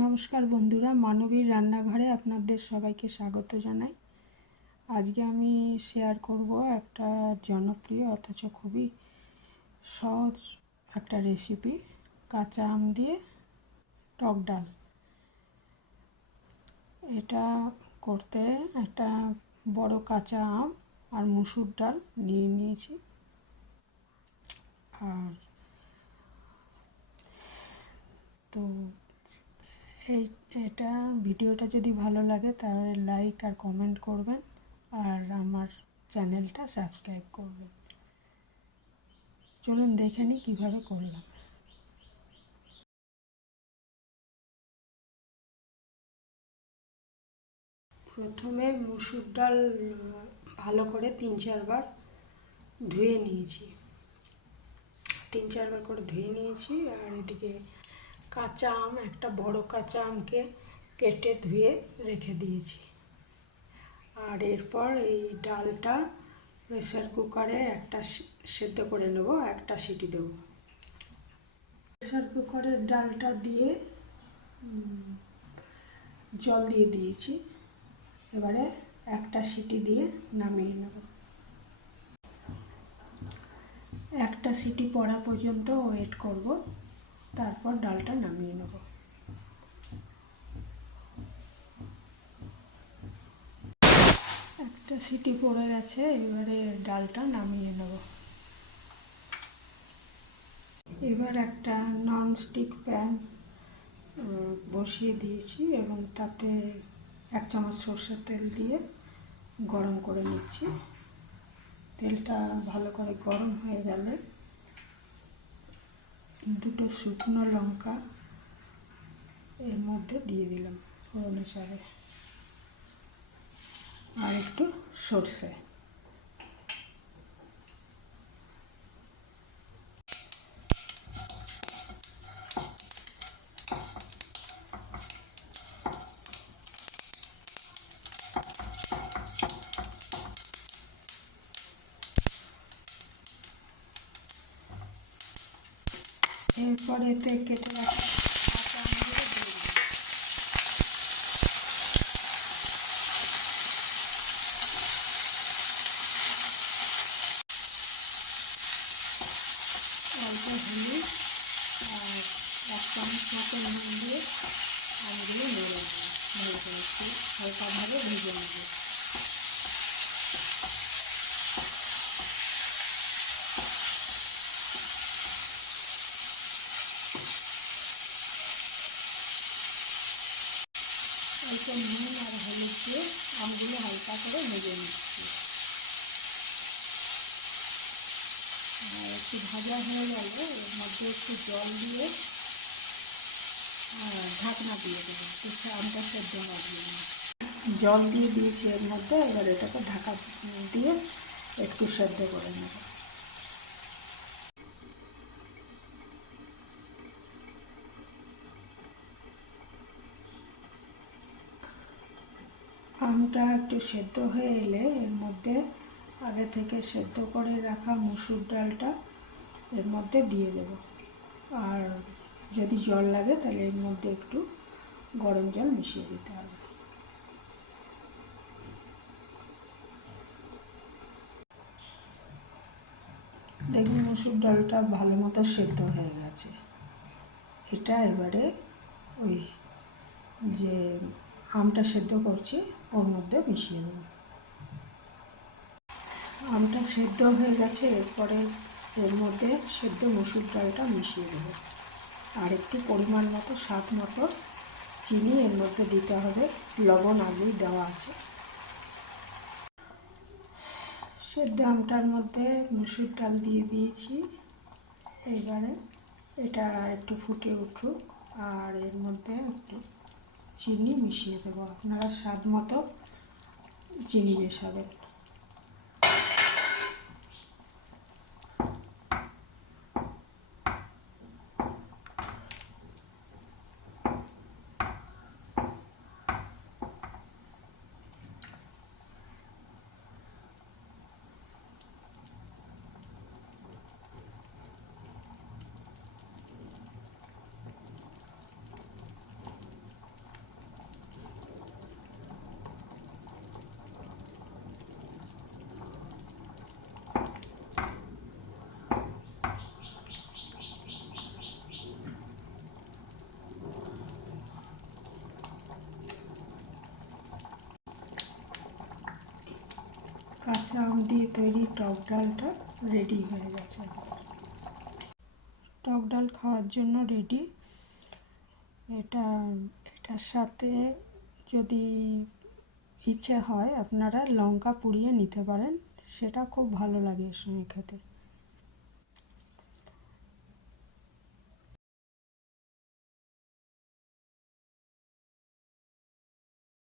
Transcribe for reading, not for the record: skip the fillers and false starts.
নমস্কার বন্ধুরা, মানবীর রান্নাঘরে আপনাদের সবাইকে স্বাগত জানাই। আজকে আমি শেয়ার করব একটা জনপ্রিয় অথচ খুবই সহজ একটা রেসিপি, কাঁচা আম দিয়ে টক ডাল। এটা করতে একটা বড় কাঁচা আম আর মুসুর ডাল নিয়ে নিয়েছি। আর তো এটা ভিডিওটা যদি ভালো লাগে তাহলে লাইক আর কমেন্ট করবেন, আর আমার চ্যানেলটা সাবস্ক্রাইব করবেন। চলুন দেখে নিই কীভাবে করলাম। প্রথমে মুসুর ডাল ভালো করে 3-4 বার ধুয়ে নিয়েছি, 3-4 বার করে ধুয়ে নিয়েছি। আর এদিকে কাঁচা আম, একটা বড় কাঁচা আমকে কেটে ধুয়ে রেখে দিয়েছি। আর এরপর এই ডালটা প্রেসার কুকারে একটা সেদ্ধ করে নেব, একটা সিটি দেব। প্রেসার কুকারের ডালটা দিয়ে জল দিয়ে দিয়েছি। এবারে একটা সিটি দিয়ে নামিয়ে নেব। একটা সিটি পড়া পর্যন্ত ওয়েট করব, তারপর ডালটা নামিয়ে নেব। একটা সিটি পড়ে গেছে, এবারে ডালটা নামিয়ে নেব। এবার একটা ননস্টিক প্যান বসিয়ে দিয়েছি এবং তাতে 1 চামচ সরষের তেল দিয়ে গরম করে নিচ্ছি। তেলটা ভালো করে গরম হয়ে গেলে 2টো শুকনো লঙ্কা এর মধ্যে দিয়ে দিলাম ফোড়ন হিসাবে, আর একটু সরষে। এরপর এতে কেটে রাখা কাঁচা আমগুলো দিয়ে দিলাম। অল্প হলুদ আর 1 চামচ মতো নুন দিয়ে আমগুলো নেড়ে একটু হালকাভাবে ভেজে নেব। অল্প নুন আর হলুদ দিয়ে আমগুলো হালকা করে ভেজে নিচ্ছি। আর একটু ভাজা হয়ে গেলে এর মধ্যে একটু জল দিয়ে ঢাকনা দিয়ে দেবো, একটু আমটা সেদ্ধ হওয়ার জন্য। জল দিয়ে দিয়েছি এর মধ্যে, এবার এটাকে ঢাকা দিয়ে একটু সেদ্ধ করে নেব। আমটা একটু সেদ্ধ হয়ে এলে এর মধ্যে আগে থেকে সেদ্ধ করে রাখা মুসুর ডালটা এর মধ্যে দিয়ে দেব। আর যদি জল লাগে তাহলে এর মধ্যে একটু গরম জল মিশিয়ে দিতে হবে। দেখুন মুসুর ডালটা ভালো মতো সেদ্ধ হয়ে গেছে। এটা এবারে ওই যে আমটা সেদ্ধ করছি ওর মধ্যে মিশিয়ে দেব। আমটা সেদ্ধ হয়ে গেছে, এরপরে এর মধ্যে সেদ্ধ মুসুর ডালটা মিশিয়ে দেব। আর একটু পরিমাণ মতো স্বাদ মতো চিনি এর মধ্যে দিতে হবে, লবণ আগেই দেওয়া আছে। সেদ্ধ আমটার মধ্যে মুসুর ডাল দিয়ে দিয়েছি। এবারে এটা একটু ফুটে উঠুক, আর এর মধ্যে একটু চিনি মিশিয়ে দেবো। আপনারা স্বাদ মতো চিনি মেশাবেন। কাঁচা আম দিয়ে তৈরি টক ডালটা রেডি হয়ে গেছে। টক ডাল খাওয়ার জন্য রেডি। এটা এটার সাথে যদি ইচ্ছে হয় আপনারা লঙ্কা পুড়িয়ে নিতে পারেন, সেটা খুব ভালো লাগে এর সঙ্গে খেতে।